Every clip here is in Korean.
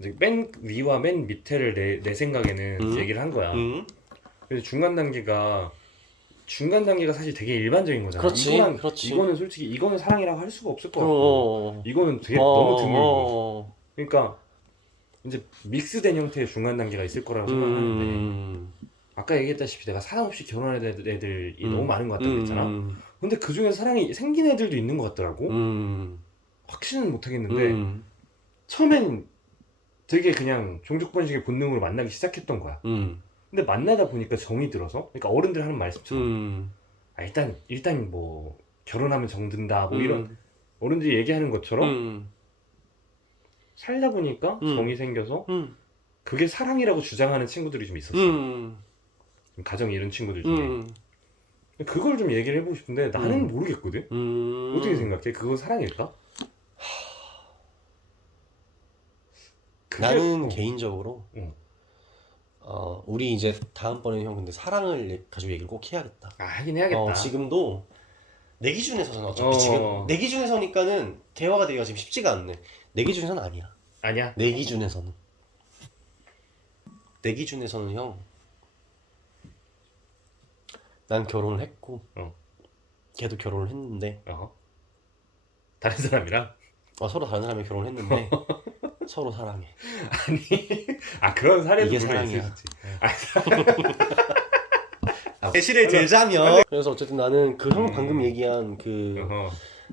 이제 맨 위와 맨 밑에를 내 생각에는 얘기를 한 거야. 그래서 중간 단계가 사실 되게 일반적인 거잖아. 그렇지, 그렇지. 이거는 솔직히 이거는 사랑이라고 할 수가 없을 것 같고, 어, 이거는 되게 너무 드물고. 어, 그러니까 이제 믹스된 형태의 중간 단계가 있을 거라고 생각하는데, 아까 얘기했다시피 내가 사랑 없이 결혼한 애들이 너무 많은 것 같다고 그랬잖아. 근데 그 중에 사랑이 생긴 애들도 있는 것 같더라고. 확신은 못 하겠는데 처음엔 되게 그냥 종족번식의 본능으로 만나기 시작했던 거야. 근데 만나다 보니까 정이 들어서, 그러니까 어른들 하는 말씀처럼 아, 일단 뭐 결혼하면 정든다 뭐 이런 어른들이 얘기하는 것처럼 살다 보니까 정이 생겨서 그게 사랑이라고 주장하는 친구들이 좀 있었어. 좀 가정이 이룬 친구들 중에. 그걸 좀 얘기를 해보고 싶은데 나는 모르겠거든. 어떻게 생각해? 그건 사랑일까? 나는 개인적으로 어. 우리 이제 다음번에 형 근데 사랑을 가지고 얘기를 꼭 해야겠다. 아, 하긴 해야겠다. 지금도 내 기준에서는 어차피 지금 내 기준에서니까는 대화가 되기가 지금 쉽지가 않네. 내 기준에서는 아니야. 아니야? 내 기준에서는 형, 난 결혼을 했고 걔도 결혼을 했는데 다른 사람이랑? 서로 다른 사람이 결혼했는데 서로 사랑해. 아니, 그런 사례도 이게 분명 사랑이야. 있을지. 예시를 들자면 그래서 어쨌든 나는 그 형 방금 얘기한 그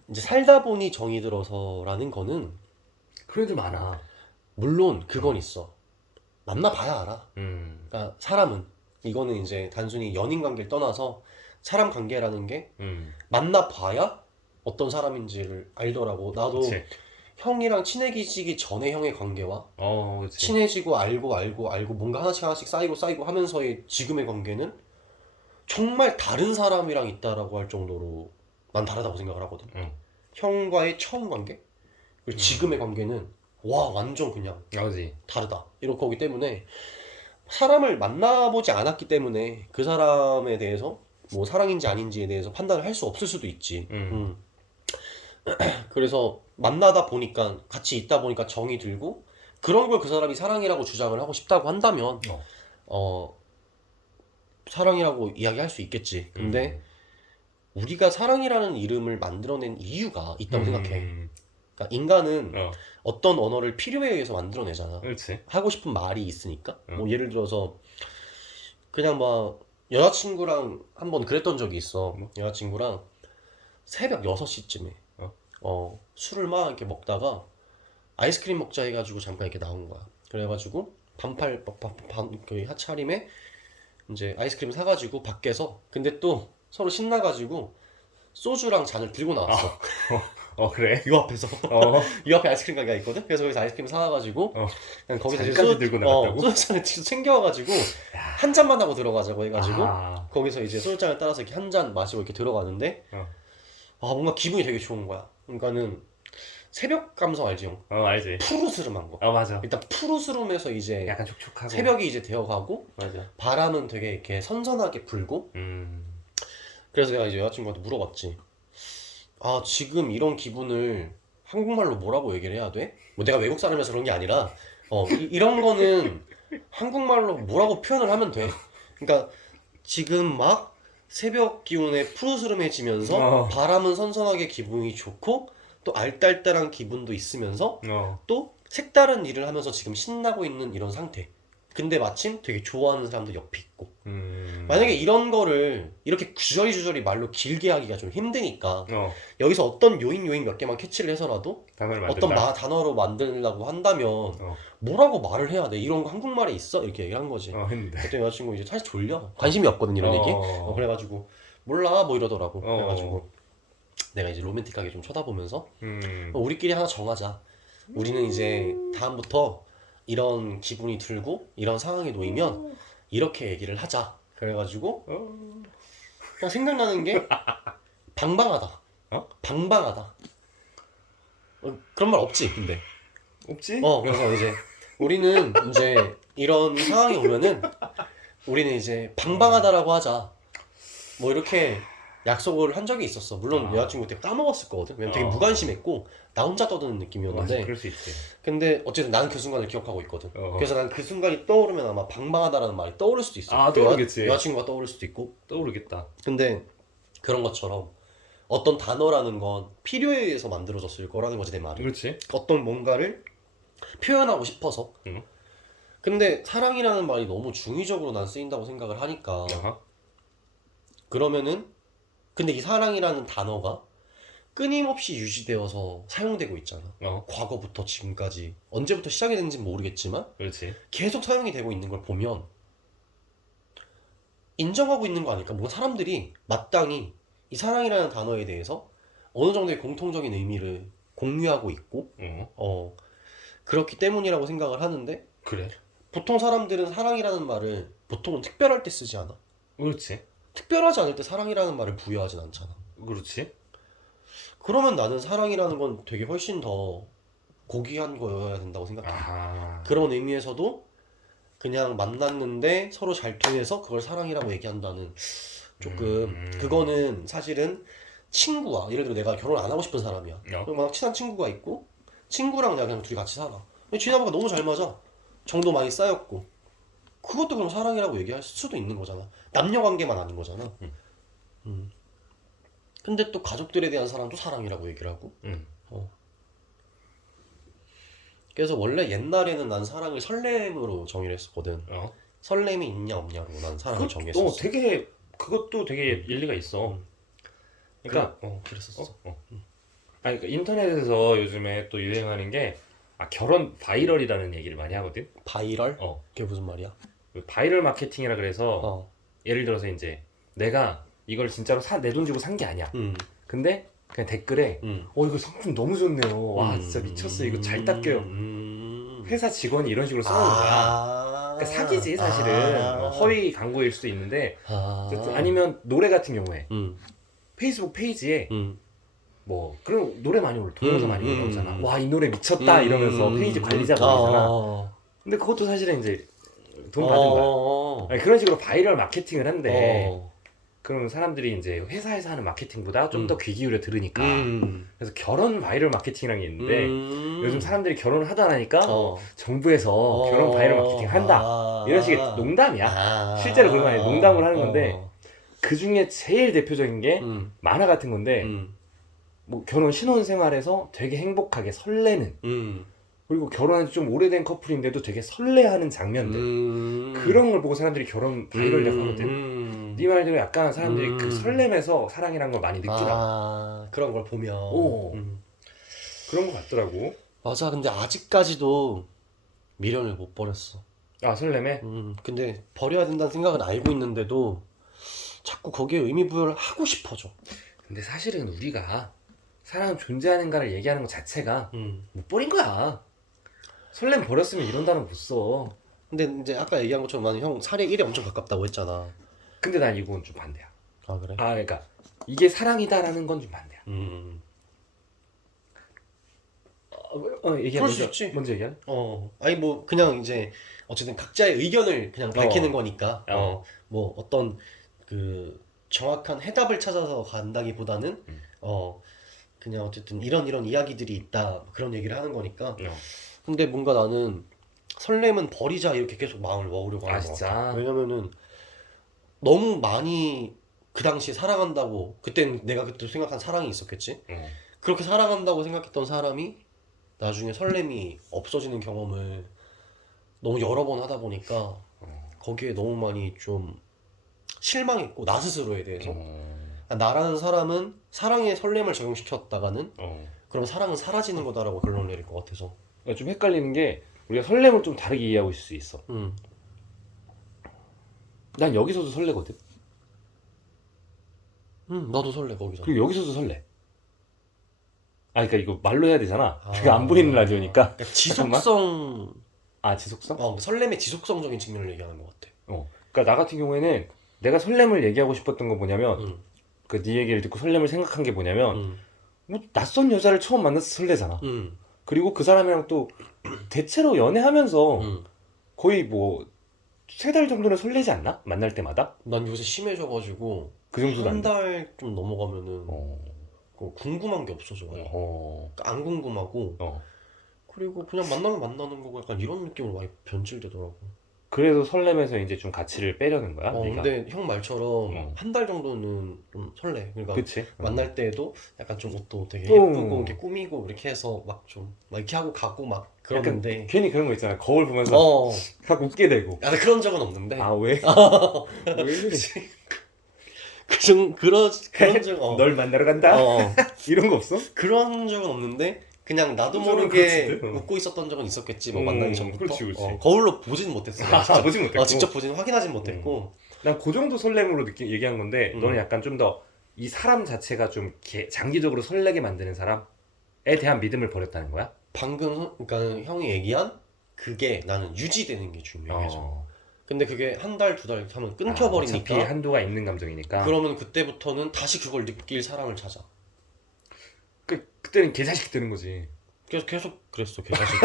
이제 살다 보니 정이 들어서라는 거는 그런 애들 많아. 물론 그건 있어. 만나봐야 알아. 음. 그러니까 사람은 이거는 이제 단순히 연인 관계를 떠나서 사람 관계라는 게 만나봐야 어떤 사람인지를 알더라고. 나도 그치. 형이랑 친해지기 전에 형의 관계와 그치. 친해지고 알고 뭔가 하나씩 쌓이고 하면서의 지금의 관계는 정말 다른 사람이랑 있다라고 할 정도로 난 다르다고 생각을 하거든. 형과의 처음 관계 그리고 지금의 관계는 와 완전 그냥 그치. 다르다 이런 거기 때문에 사람을 만나보지 않았기 때문에 그 사람에 대해서 뭐 사랑인지 아닌지에 대해서 판단을 할 수 없을 수도 있지. 그래서 만나다 보니까 같이 있다 보니까 정이 들고 그런 걸 그 사람이 사랑이라고 주장을 하고 싶다고 한다면 사랑이라고 이야기할 수 있겠지. 근데 우리가 사랑이라는 이름을 만들어낸 이유가 있다고 생각해. 그러니까 인간은 어떤 언어를 필요에 의해서 만들어내잖아. 그렇지. 하고 싶은 말이 있으니까. 뭐 예를 들어서 그냥 막 여자친구랑 한번 그랬던 적이 있어. 여자친구랑 새벽 6시쯤에 술을 막 이렇게 먹다가 아이스크림 먹자 해가지고 잠깐 이렇게 나온 거야. 그래가지고 그 하차림에 이제 아이스크림 사가지고 밖에서 근데 또 서로 신나가지고 소주랑 잔을 들고 나왔어. 그래? 요 앞에서 요 앞에 아이스크림 가게가 있거든. 그래서 거기서 아이스크림 사와가지고 그냥 거기서 이제 잔까지 들고 나갔다고? 소주잔을 챙겨와가지고 한 잔만 하고 들어가자고 해가지고 거기서 이제 소주잔을 따라서 이렇게 한 잔 마시고 이렇게 들어가는데 뭔가 기분이 되게 좋은 거야. 그러니까는 새벽 감성 알지 형? 알지. 푸르스름한 거. 맞아. 일단 푸르스름해서 이제 약간 촉촉하고 새벽이 이제 되어가고 맞아. 바람은 되게 이렇게 선선하게 불고 그래서 내가 이제 여자친구한테 물어봤지. 지금 이런 기분을 한국말로 뭐라고 얘기를 해야 돼? 뭐 내가 외국 사람이라서 그런 게 아니라 이런 거는 한국말로 뭐라고 표현을 하면 돼. 그러니까 지금 막 새벽 기운에 푸르스름해지면서 바람은 선선하게 기분이 좋고 또 알딸딸한 기분도 있으면서 또 색다른 일을 하면서 지금 신나고 있는 이런 상태. 근데 마침 되게 좋아하는 사람도 옆에 있고 만약에 이런 거를 이렇게 주저리 말로 길게 하기가 좀 힘드니까 여기서 어떤 요인 몇 개만 캐치를 해서라도 어떤 단어로 만들려고 한다면 뭐라고 말을 해야 돼? 이런 거 한국말에 있어? 이렇게 얘기한 거지. 했는데. 그때 여자친구 이제 사실 졸려. 관심이 없거든 이런 얘기. 그래가지고 몰라 뭐 이러더라고. 그래가지고 내가 이제 로맨틱하게 좀 쳐다보면서 우리끼리 하나 정하자. 우리는 이제 다음부터 이런 기분이 들고 이런 상황에 놓이면 이렇게 얘기를 하자. 그래가지고 그냥 생각나는 게 방방하다. 방방하다. 그런 말 없지 근데. 없지? 그래서 이제 우리는 이제 이런 상황이 오면은 우리는 이제 방방하다라고 하자. 뭐 이렇게 약속을 한 적이 있었어. 물론 여자친구 때 까먹었을 거거든. 왜냐면 되게 무관심했고 나 혼자 떠드는 느낌이었는데. 그럴 수 있지. 근데 어쨌든 나는 그 순간을 기억하고 있거든. 그래서 난 그 순간이 떠오르면 아마 방방하다라는 말이 떠오를 수도 있어. 떠오르겠지. 여자친구가 떠오를 수도 있고. 떠오르겠다. 근데 그런 것처럼 어떤 단어라는 건 필요에 의해서 만들어졌을 거라는 거지 내 말이. 그렇지. 어떤 뭔가를 표현하고 싶어서. 응. 근데 사랑이라는 말이 너무 중의적으로 난 쓰인다고 생각을 하니까. 아하. 그러면은 근데 이 사랑이라는 단어가 끊임없이 유지되어서 사용되고 있잖아. 과거부터 지금까지 언제부터 시작이 됐는지 모르겠지만 그렇지. 계속 사용이 되고 있는 걸 보면 인정하고 있는 거 아닐까? 뭔가 사람들이 마땅히 이 사랑이라는 단어에 대해서 어느 정도의 공통적인 의미를 공유하고 있고 그렇기 때문이라고 생각을 하는데 그래. 보통 사람들은 사랑이라는 말을 보통은 특별할 때 쓰지 않아? 그렇지. 특별하지 않을 때 사랑이라는 말을 부여하진 않잖아. 그렇지. 그러면 나는 사랑이라는 건 되게 훨씬 더 고귀한 거여야 된다고 생각해. 그런 의미에서도 그냥 만났는데 서로 잘 통해서 그걸 사랑이라고 얘기한다는 조금 그거는 사실은 친구와 예를 들어 내가 결혼 안 하고 싶은 사람이야. 워낙 친한 친구가 있고 친구랑 내가 그냥 둘이 같이 살아. 근데 지나보니까 너무 잘 맞아. 정도 많이 쌓였고 그것도 그럼 사랑이라고 얘기할 수도 있는 거잖아. 남녀 관계만 아닌 거잖아. 근데 또 가족들에 대한 사랑도 사랑이라고 얘기를 하고. 그래서 원래 옛날에는 난 사랑을 설렘으로 정의를 했었거든. 설렘이 있냐 없냐로 난 사랑을 정했었어. 그것도 되게 일리가 있어. 그러니까 그랬었어. 그러니까 인터넷에서 요즘에 또 유행하는 게 결혼 바이럴이라는 얘기를 많이 하거든. 바이럴? 그게 무슨 말이야? 바이럴 마케팅이라 그래서 예를 들어서 이제 내가 이걸 진짜로 내 돈 주고 산 게 아니야. 근데 그냥 댓글에 이거 상품 너무 좋네요. 와 진짜 미쳤어. 이거 잘 닦여요. 회사 직원이 이런 식으로 써놓은 거야. 그러니까 사기지 사실은. 허위 광고일 수도 있는데 어쨌든 아니면 노래 같은 경우에 페이스북 페이지에 뭐 그런 노래 많이 올라 동영상 많이 올라오잖아. 와 이 노래 미쳤다 이러면서 페이지 관리자가 올리잖아. 근데 그것도 사실은 이제 돈 받은 거야. 아니, 그런 식으로 바이럴 마케팅을 한대. 그러면 사람들이 이제 회사에서 하는 마케팅보다 좀 더 귀 기울여 들으니까. 그래서 결혼 바이럴 마케팅이라는 게 있는데 요즘 사람들이 결혼을 하다 나니까 정부에서 결혼 바이럴 마케팅 한다 이런 식의 농담이야. 실제로 그런 거 아니야. 농담을 하는 건데 그 중에 제일 대표적인 게 만화 같은 건데 뭐 결혼 신혼 생활에서 되게 행복하게 설레는 그리고 결혼한 지 좀 오래된 커플인데도 되게 설레하는 장면들 그런 걸 보고 사람들이 결혼 바이럴이라고 하거든. 네 말대로 약간 사람들이 그 설렘에서 사랑이란 걸 많이 느끼나 그런 걸 보면 그런 거 같더라고. 맞아. 근데 아직까지도 미련을 못 버렸어. 설렘에? 근데 버려야 된다는 생각은 알고 있는데도 자꾸 거기에 의미 부여를 하고 싶어져. 근데 사실은 우리가 사랑은 존재하는가를 얘기하는 것 자체가 못 버린 거야. 설렘 버렸으면 이런 단어 못 써. 근데 이제 아까 얘기한 것처럼 나는 형 살에 1에 엄청 가깝다고 했잖아. 근데 난 이건 좀 반대야. 그래? 그러니까 이게 사랑이다라는 건 좀 반대야. 얘기해. 그럴 수 있지. 먼저 얘기해. 아니 뭐 그냥 이제 어쨌든 각자의 의견을 그냥 밝히는 거니까. 뭐 어떤 그 정확한 해답을 찾아서 간다기보다는 그냥 어쨌든 이런 이야기들이 있다 그런 얘기를 하는 거니까. 근데 뭔가 나는 설렘은 버리자 이렇게 계속 마음을 먹으려고 하는 것 같아. 왜냐면은 너무 많이 그 당시에 사랑한다고 그땐 내가 그때 생각한 사랑이 있었겠지. 그렇게 사랑한다고 생각했던 사람이 나중에 설렘이 없어지는 경험을 너무 여러 번 하다 보니까 거기에 너무 많이 좀 실망했고 나 스스로에 대해서 나라는 사람은 사랑에 설렘을 적용시켰다가는 그럼 사랑은 사라지는 거다라고 결론을 내릴 것 같아서 좀 헷갈리는 게 우리가 설렘을 좀 다르게 이해하고 있을 수 있어. 난 여기서도 설레거든. 나도 설레 거기서. 그리고 여기서도 설레. 그러니까 이거 말로 해야 되잖아. 그게 안 보이는 라디오니까. 그러니까 지속성. 지속성? 설렘의 지속성적인 측면을 얘기하는 것 같아. 그러니까 나 같은 경우에는 내가 설렘을 얘기하고 싶었던 건 뭐냐면 그 네 얘기를 듣고 설렘을 생각한 게 뭐냐면 뭐 낯선 여자를 처음 만나서 설레잖아. 그리고 그 사람이랑 또 대체로 연애하면서 거의 뭐 3달 정도는 설레지 않나? 만날 때마다? 난 요새 심해져가지고 그 정도도 한 안 돼. 달 좀 넘어가면은 어. 궁금한 게 없어져요. 어. 그러니까 안 궁금하고 어. 그리고 그냥 만나면 만나는 거고 약간 이런 느낌으로 많이 변질되더라고. 그래도 설렘에서 이제 좀 가치를 빼려는 거야? 네가? 근데 형 말처럼 어. 한 달 정도는 좀 설레. 그러니까 그치? 만날 때에도 약간 좀 옷도 되게 어. 예쁘고 이렇게 꾸미고 이렇게 해서 막 이렇게 하고 가고 막 약간 그러는데 괜히 그런 거 있잖아. 거울 보면서 어. 막 웃게 되고. 아, 그런 적은 없는데. 아, 왜? 왜 그래? 그런 적 널 만나러 간다? 어. 이런 거 없어? 그런 적은 없는데 그냥 나도 저는 모르게 그렇던데. 어. 웃고 있었던 적은 있었겠지. 뭐 만나기 전부터. 그렇지, 그렇지. 거울로 보진 못했어. 내가 직접. 보진 못했고. 직접 보진 확인하진 못했고. 난 그 정도 설렘으로 얘기한 건데 음. 너는 약간 좀 더 이 사람 자체가 좀 장기적으로 설레게 만드는 사람에 대한 믿음을 버렸다는 거야? 방금 그러니까 형이 얘기한 그게 나는 유지되는 게 중요해서. 어. 근데 그게 한 달, 두 달 하면 끊겨버리니까. 어차피 한도가 있는 감정이니까. 그러면 그때부터는 다시 그걸 느낄 사람을 찾아. 그때는 개자식 되는 거지. 계속 그랬어, 개자식.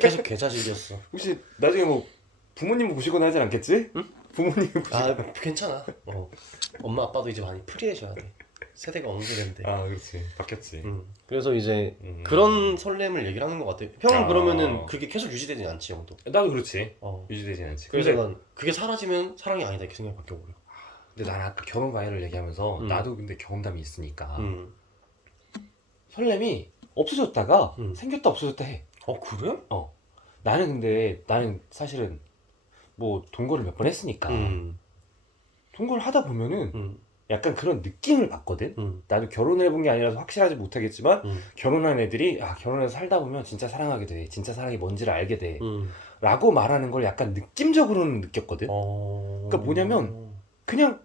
계속 개자식이었어. 혹시 나중에 뭐 부모님 보시거나 하진 않겠지? 응? 부모님 보시거나. 괜찮아. 엄마 아빠도 이제 많이 프리해져야 돼. 세대가 어느 세대인데. 그렇지. 바뀌었지. 그래서 이제 음. 그런 설렘을 얘기를 하는 것 같아. 형은 아. 그러면은 그게 계속 유지되진 않지, 형도. 나도 그렇지. 어. 유지되진 않지. 그래서 근데, 난 그게 사라지면 사랑이 아니다 이렇게 생각이 바뀌어버려. 근데 난 아까 결혼 과외를 얘기하면서 음. 나도 근데 경험담이 있으니까 음. 설렘이 없어졌다가 음. 생겼다 없어졌다 해. 그래? 나는 사실은 뭐 동거를 몇 번 했으니까 동거를 하다 보면은 음. 약간 그런 느낌을 받거든. 음. 나도 결혼을 해본 게 아니라서 확실하지 못하겠지만 음. 결혼한 애들이 결혼해서 살다 보면 진짜 사랑하게 돼. 진짜 사랑이 뭔지를 알게 돼. 음. 라고 말하는 걸 약간 느낌적으로는 느꼈거든. 그러니까 뭐냐면 그냥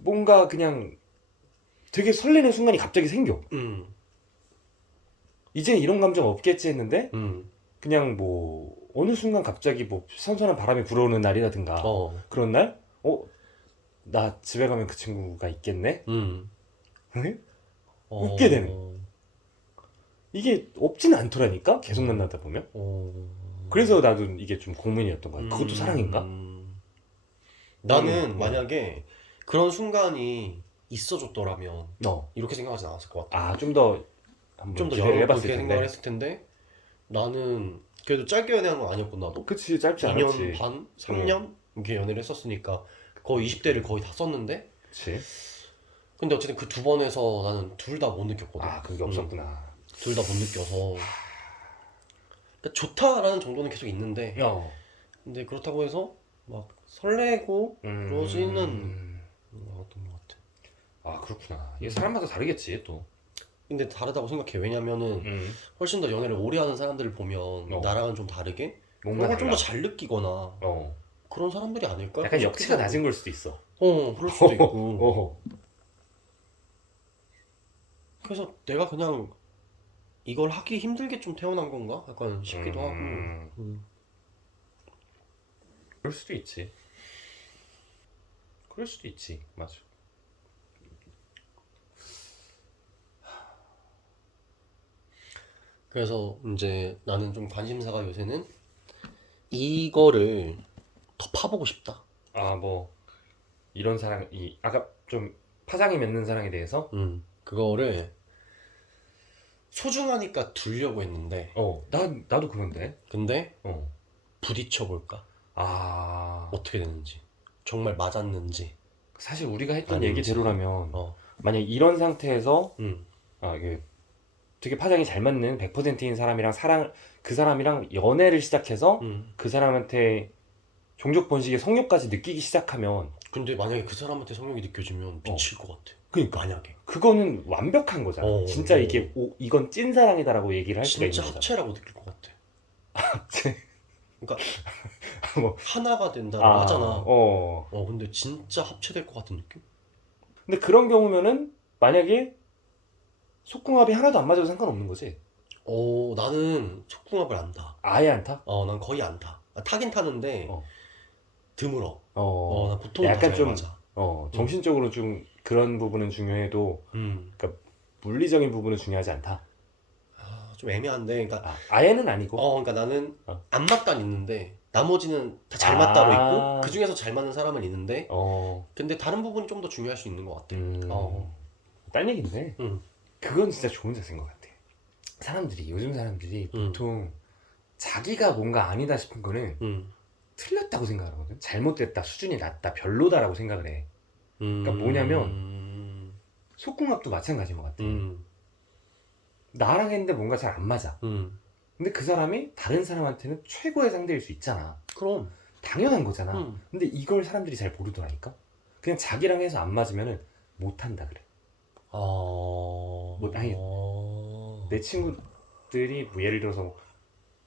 뭔가 그냥 되게 설레는 순간이 갑자기 생겨. 이제 이런 감정 없겠지 했는데 그냥 뭐 어느 순간 갑자기 뭐 선선한 바람이 불어오는 날이라든가 그런 날 나 집에 가면 그 친구가 있겠네? 응? 웃게 되네. 이게 없지는 않더라니까? 계속 만나다 보면. 그래서 나도 이게 좀 고민이었던 거야. 그것도 사랑인가? 나는 만약에 그런 순간이 있어줬더라면 어. 이렇게 생각하진 않았을 것 같아. 좀 더 좀 더 기대를 여러 해봤을 게 텐데. 생각을 했을 텐데 나는 그래도 짧게 연애한 건 아니었고 나도 그치, 짧지 2년 않았지. 반, 3년 이렇게 연애를 했었으니까 거의 20대를 거의 다 썼는데 그치. 근데 어쨌든 그 두 번에서 나는 둘 다 못 느꼈거든. 그게 없었구나. 둘 다 못 느껴서 그러니까 좋다라는 정도는 계속 있는데 근데 그렇다고 해서 막 설레고 그러지는 않았던 것 같아. 그렇구나. 이게 사람마다 다르겠지 또. 근데 다르다고 생각해. 왜냐면은 훨씬 더 연애를 오래 하는 사람들을 보면 나랑은 좀 다르게 뭔가 그걸 좀 더 달라. 잘 느끼거나 그런 사람들이 아닐까? 약간 역치가 낮은 걸 수도 있어. 그럴 수도 있고. 어. 그래서 내가 그냥 이걸 하기 힘들게 좀 태어난 건가? 약간 싶기도 하고. 그럴 수도 있지. 그럴 수도 있지. 맞아. 그래서 이제 나는 좀 관심사가 요새는 이거를 더 파보고 싶다. 뭐 이런 사람이 아까 좀 파장이 맺는 사랑에 대해서 그거를 소중하니까 두려고 했는데 나도 그런데 근데 부딪혀 볼까? 어떻게 되는지 정말 맞았는지. 사실 우리가 했던 아닌지. 얘기대로라면 만약 이런 상태에서 이게 되게 파장이 잘 맞는 100%인 사람이랑 그 사람이랑 연애를 시작해서 그 사람한테 종족 번식의 성욕까지 느끼기 시작하면 근데 만약에 그 사람한테 성욕이 느껴지면 미칠 것 같아. 그러니까 만약에 그거는 완벽한 거잖아. 진짜 이게 이건 찐사랑이다라고 얘기를 할 수가 있는 진짜 거잖아. 합체라고 느낄 것 같아. 합체? 그러니까 뭐. 하나가 된다고 하잖아. 어. 근데 진짜 합체될 것 같은 느낌? 근데 그런 경우면은 만약에 속궁합이 하나도 안 맞아도 상관없는 거지. 나는 속궁합을 안 타. 아예 안 타? 난 거의 안 타. 타긴 타는데 드물어. 나 보통 약간 좀 맞아. 정신적으로 좀 그런 부분은 중요해도 그러니까 물리적인 부분은 중요하지 않다. 좀 애매한데, 그러니까 아예는 아니고. 그러니까 나는 안 맞단 있는데 나머지는 다 잘 맞다로 있고 그 중에서 잘 맞는 사람은 있는데 근데 다른 부분이 좀 더 중요할 수 있는 것 같아. 딴 얘기인데 그건 진짜 좋은 자세인 것 같아. 요즘 사람들이 보통 자기가 뭔가 아니다 싶은 거는 틀렸다고 생각하거든. 잘못됐다, 수준이 낮다, 별로다라고 생각을 해. 그러니까 뭐냐면 속궁합도 마찬가지인 것 같아. 나랑 했는데 뭔가 잘 안 맞아. 근데 그 사람이 다른 사람한테는 최고의 상대일 수 있잖아. 그럼 당연한 거잖아. 근데 이걸 사람들이 잘 모르더라니까. 그냥 자기랑 해서 안 맞으면은 못한다 그래. 아니, 내 친구들이 뭐 예를 들어서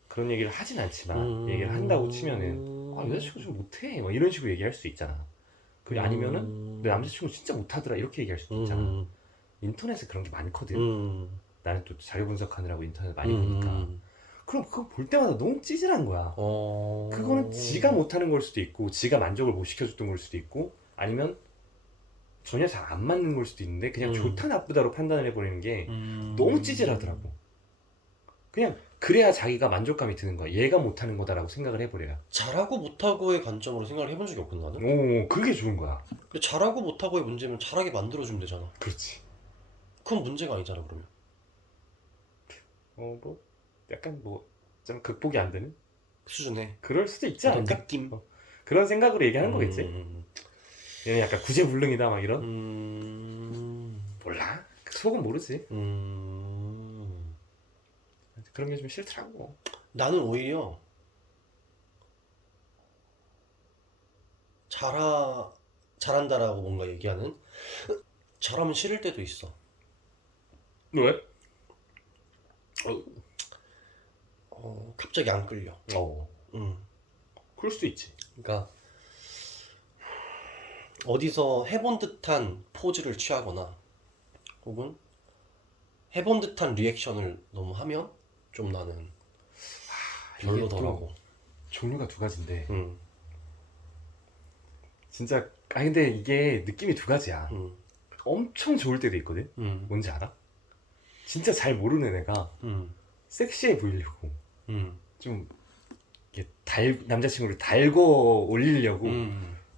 그런 얘기를 하진 않지만 얘기를 한다고 치면은 여자친구 좀 못해 뭐 이런 식으로 얘기할 수 있잖아. 그리고 아니면은 내 남자친구 진짜 못하더라 이렇게 얘기할 수도 있잖아. 인터넷에 그런 게 많거든. 나는 또 자료 분석하느라고 인터넷 많이 보니까. 그럼 그거 볼 때마다 너무 찌질한 거야. 그거는 지가 못하는 걸 수도 있고 지가 만족을 못 시켜줬던 걸 수도 있고 아니면 전혀 잘 안 맞는 걸 수도 있는데 그냥 좋다 나쁘다로 판단을 해버리는 게 너무 찌질하더라고. 그냥 그래야 자기가 만족감이 드는 거야. 얘가 못하는 거다라고 생각을 해버려야. 잘하고 못하고의 관점으로 생각을 해본 적이 없거든 나는. 오, 그게 좋은 거야. 근데 잘하고 못하고의 문제면 잘하게 만들어주면 되잖아. 그렇지. 그건 문제가 아니잖아 그러면. 뭐 약간 뭐 좀 극복이 안 되는 수준에 그럴 수도 있지 않을까? 느낌. 그런 생각으로 얘기하는 거겠지. 얘는 약간 구제불능이다 막 이런. 몰라. 속은 모르지. 그런 게 좀 싫더라고. 나는 오히려 잘한다라고 뭔가 얘기하는 잘하면 싫을 때도 있어. 왜? 갑자기 안 끌려. 그럴 수도 있지. 그러니까 어디서 해본 듯한 포즈를 취하거나 혹은 해본 듯한 리액션을 너무 하면 좀 나는 별로더라고. 종류가 두 가지인데 진짜 근데 이게 느낌이 두 가지야. 엄청 좋을 때도 있거든. 뭔지 알아? 진짜 잘 모르는 애가 섹시해 보이려고 좀 이렇게 남자친구를 달고 올리려고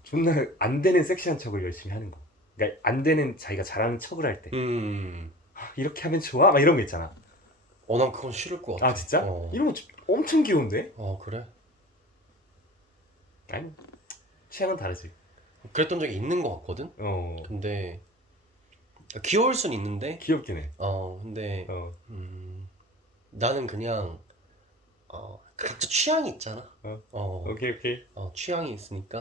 존나 안 되는 섹시한 척을 열심히 하는 거. 그러니까 안 되는 자기가 잘하는 척을 할 때 이렇게 하면 좋아? 막 이런 거 있잖아. 난 그건 싫을 것 같아. 아 진짜? 이런 거 엄청 귀여운데? 그래? 아니 취향은 다르지. 그랬던 적이 있는 것 같거든? 근데 귀여울 순 있는데 귀엽긴 해. 근데 나는 그냥 각자 취향이 있잖아. 오케이. 취향이 있으니까.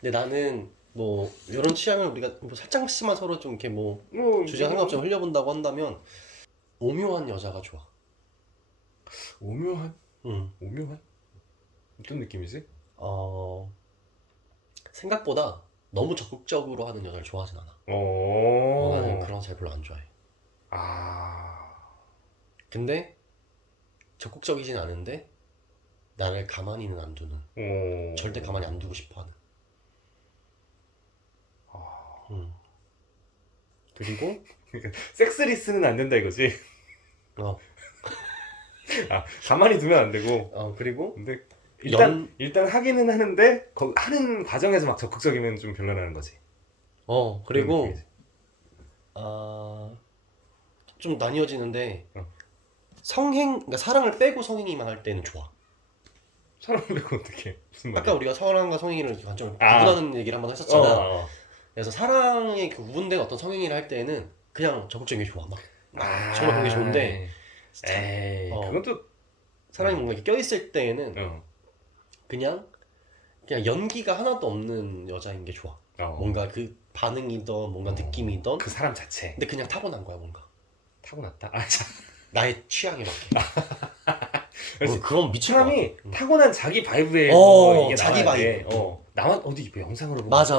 근데 나는 뭐 이런 취향을 우리가 뭐 살짝씩만 서로 좀 이렇게 뭐 주제 상관없이 흘려본다고 한다면 오묘한 여자가 좋아. 오묘한? 오묘한? 어떤 느낌이지? 생각보다 너무 적극적으로 하는 여자를 좋아하진 않아. 나는 그런 걸 별로 안 좋아해. 근데 적극적이진 않은데 나를 가만히는 안 두는, 절대 가만히 안 두고 싶어 하는. 그리고 섹스리스는 안 된다 이거지? 가만히 두면 안 되고. 그리고 근데 일단 하기는 하는데 하는 과정에서 막 적극적이면 좀 별로라는 거지. 그리고 좀 나뉘어지는데 그러니까 사랑을 빼고 성행위만 할 때는 좋아. 사람 빼고 어떻게? 무슨 말이야? 아까 우리가 사랑과 성행위를 관점을 구분하는 얘기를 한번 했었잖아. 그래서 사랑에 구분된 어떤 성행위를 할 때는 그냥 적극적인 게 좋아. 막 정말 그런 게 좋은데 그건 또 사랑이 뭔가 이렇게 껴있을 때에는 그냥 연기가 하나도 없는 여자인 게 좋아. 뭔가 그 반응이든 뭔가 느낌이든 그 사람 자체. 근데 그냥 타고난 거야 뭔가. 타고났다? 나의 취향에 맞게. 그건 미친 거야. 사람이 타고난 자기 바이브에 이게 자기 바이브. 나만 어디 뭐 영상으로 보고 맞아.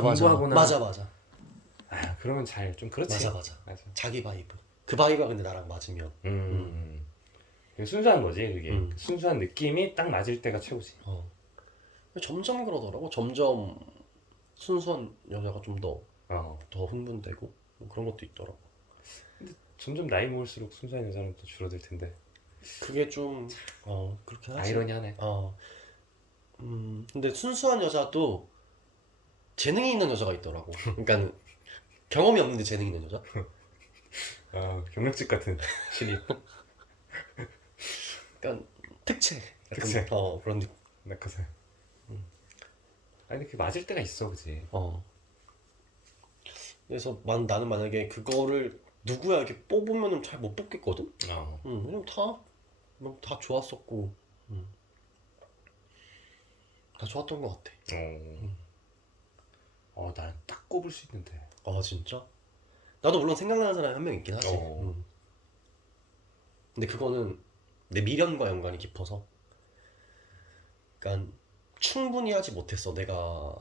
그러면 좀 그렇지. 맞아. 자기 바이브. 그 바이브가 근데 나랑 맞으면. 순수한 거지 그게. 순수한 느낌이 딱 맞을 때가 최고지. 점점 그러더라고. 점점 순수한 여자가 좀 더 흥분되고 뭐 그런 것도 있더라고. 근데 점점 나이 먹을수록 순수한 여자는 또 줄어들 텐데. 그게 좀 그렇게 하지. 아이러니하네. 근데 순수한 여자도 재능이 있는 여자가 있더라고. 그러니까 경험이 없는데 재능 있는 여자. 아, 경력직 같은 신입. 그러니까 특채. 약간 특채. 그런 느낌. 낙하산. 아니 그 맞을 때가 있어, 그지? 그래서 나는 만약에 그거를 누구야 이렇게 뽑으면은 잘 못 뽑겠거든. 왜냐면 다 좋았었고, 다 좋았던 것 같아. 나는 딱 꼽을 수 있는데. 아 진짜? 나도 물론 생각나는 사람이 한 명 있긴 하지. 근데 그거는 내 미련과 연관이 깊어서, 그러니까 충분히 하지 못했어 내가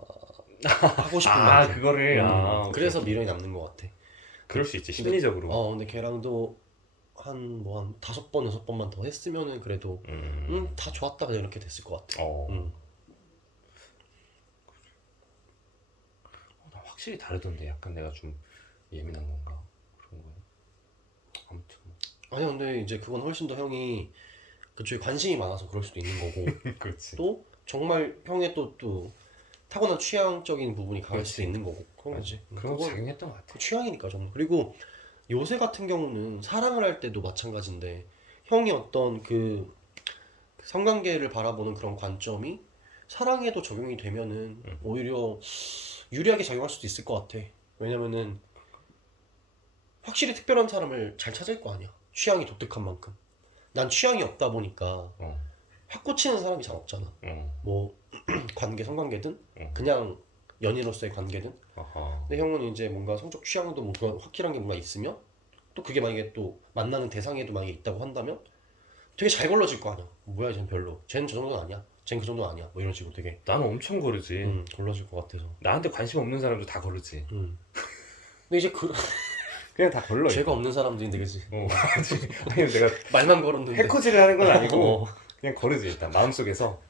하고 싶은 만큼. 그거를. 그래서 미련이 남는 것 같아. 그럴 수 있지, 심리적으로. 근데 걔랑도 한 5번 6번만 더 했으면은 그래도 다 좋았다 그냥 이렇게 됐을 것 같아. 나 확실히 다르던데. 약간 내가 좀 예민한 건가 그런 거야. 아무튼. 아니 근데 이제 그건 훨씬 더 형이 그쪽에 관심이 많아서 그럴 수도 있는 거고, 그렇지. 또 정말 형의 또 타고난 취향적인 부분이 강할 그렇지. 수도 있는 거고 그런 거지. 그런 거 그건 작용했던 것 같아. 그 취향이니까 정말. 그리고 요새 같은 경우는 사랑을 할 때도 마찬가지인데, 형이 어떤 그 성관계를 바라보는 그런 관점이 사랑에도 적용이 되면은 오히려 유리하게 작용할 수도 있을 것 같아. 왜냐면은 확실히 특별한 사람을 잘 찾을 거 아니야, 취향이 독특한 만큼. 난 취향이 없다 보니까 확 꽂히는 사람이 잘 없잖아. 뭐 관계, 성관계든 그냥 연인으로서의 관계든. 근데 형은 이제 뭔가 성적 취향도 뭐 그런 확실한 게 뭔가 있으면, 또 그게 만약에 또 만나는 대상에도 만약에 있다고 한다면 되게 잘 걸러질 거 아니야. 뭐야 쟤는 별로, 쟤는 저 정도는 아니야, 쟤는 그 정도는 아니야, 뭐 이런 식으로 되게 나는 엄청 고르지. 걸러질 것 같아서. 나한테 관심 없는 사람도 다 고르지. 근데 이제 그냥 다 걸러. 죄가 없는 사람들인데, 그치? 아니 내가 말만 걸었는데 해코지를 하는 건 아니고 그냥 고르지. 일단 마음속에서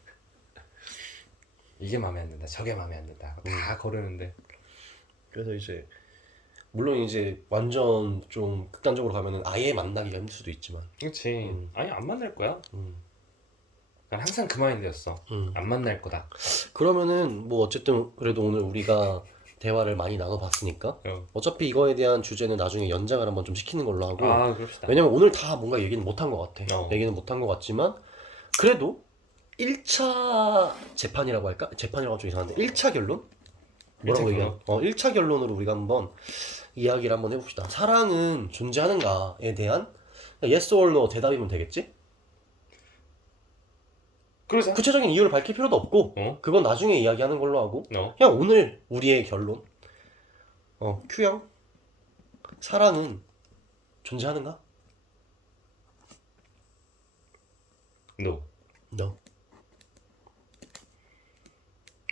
이게 마음에 안 든다, 저게 마음에 안 든다, 다 고르는데. 그래서 이제 물론 이제 완전 좀 극단적으로 가면은 아예 만나기가 힘들 수도 있지만. 그렇지. 아니 안 만날 거야. 난 항상 그 마인드였어. 안 만날 거다. 그러면은 뭐 어쨌든 그래도 오늘 우리가 대화를 많이 나눠봤으니까 어차피 이거에 대한 주제는 나중에 연장을 한번 좀 시키는 걸로 하고. 그럽시다. 왜냐면 오늘 다 뭔가 얘기는 못한 것 같아. 얘기는 못한 것 같지만 그래도 1차 재판이라고 할까? 재판이라고 좀 이상한데 1차 결론? 뭐라고 얘기해? 1차 결론으로 우리가 한번 이야기를 한번 해봅시다. 사랑은 존재하는가에 대한 yes or no 대답이면 되겠지? 그러자. 구체적인 이유를 밝힐 필요도 없고 그건 나중에 이야기하는 걸로 하고 그냥 오늘 우리의 결론. Q형, 사랑은 존재하는가? No. No.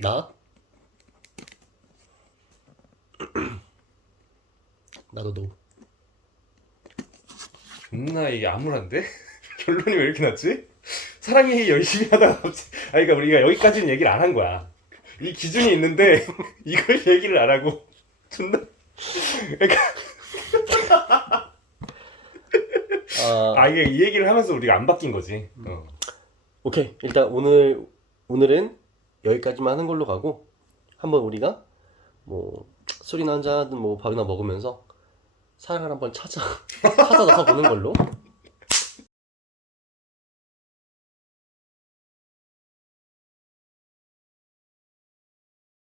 나? 나도 no. 존나 이게 암울한데? 결론이 왜 이렇게 났지? 사랑 얘기 열심히 하다가 갑자기 그러니까 우리가 여기까지는 얘기를 안 한 거야. 이 기준이 있는데 이걸 얘기를 안 하고 존나 그러니까 이게 이 얘기를 하면서 우리가 안 바뀐 거지. 오케이. 일단 오늘은 여기까지만 하는 걸로 가고, 한번 우리가 뭐 술이나 한잔 하든 뭐 밥이나 먹으면서 사랑을 한번 찾아서 보는 걸로